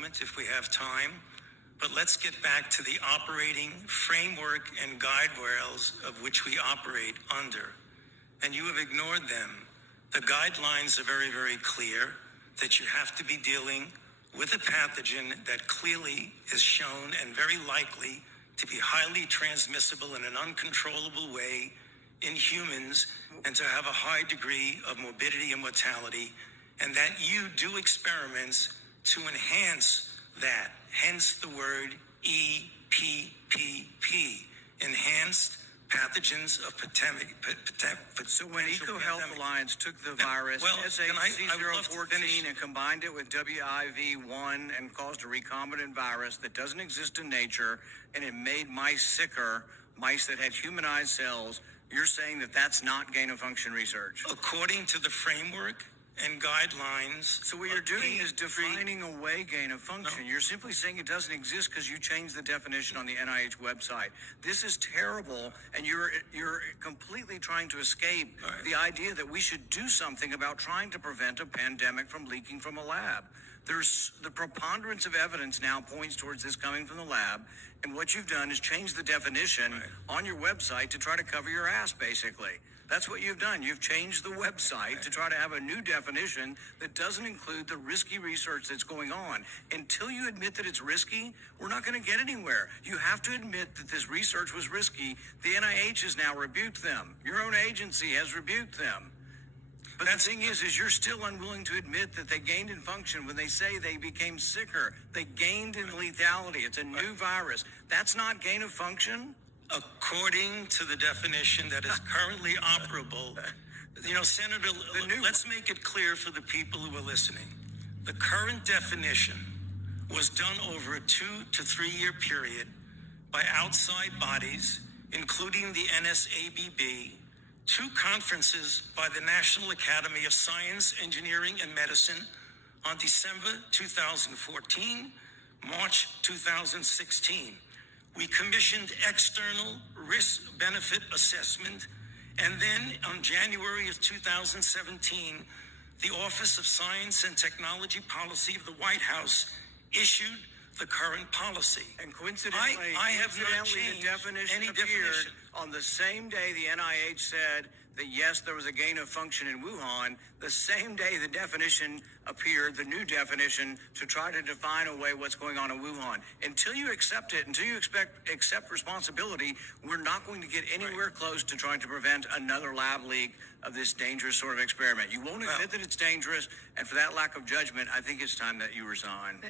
moment if we have time, but let's get back to the operating framework and guide rails of which we operate under. And you have ignored them. The guidelines are very, very clear that you have to be dealing with a pathogen that clearly is shown and very likely to be highly transmissible in an uncontrollable way in humans and to have a high degree of morbidity and mortality, and that you do experiments to enhance that, hence the word EPPP, enhanced pathogens of pandemic. So when EcoHealth Alliance took the virus, SH014, and combined it with WIV1 and caused a recombinant virus that doesn't exist in nature, and it made mice sicker, mice that had humanized cells, you're saying that that's not gain-of-function research? According to the framework and guidelines. So what you're doing is defining away gain-of-function. No. You're simply saying it doesn't exist because you changed the definition on the NIH website. This is terrible, and you're completely trying to escape the idea that we should do something about trying to prevent a pandemic from leaking from a lab. There's the preponderance of evidence now points towards this coming from the lab, and what you've done is change the definition on your website to try to cover your ass, basically. That's what you've done. You've changed the website to try to have a new definition that doesn't include the risky research that's going on. Until you admit that it's risky, we're not going to get anywhere. You have to admit that this research was risky. The NIH has now rebuked them. Your own agency has rebuked them. But the thing is you're still unwilling to admit that they gained in function when they say they became sicker. They gained in lethality. It's a new virus. That's not gain of function? According to the definition that is currently operable, Senator, let's make it clear for the people who are listening. The current definition was done over a 2 to 3 year period by outside bodies, including the NSABB, 2 conferences by the National Academy of Science, Engineering, and Medicine on December 2014, March 2016. We commissioned external risk-benefit assessment, and then on January of 2017, the Office of Science and Technology Policy of the White House issued the current policy. And coincidentally, I have not changed the definition any appeared definition. On the same day the NIH said that yes, there was a gain of function in Wuhan, the same day the definition appeared, the new definition, to try to define away what's going on in Wuhan. Until you accept it, until you accept responsibility, we're not going to get anywhere close to trying to prevent another lab leak of this dangerous sort of experiment. You won't admit that it's dangerous, and for that lack of judgment, I think it's time that you resign.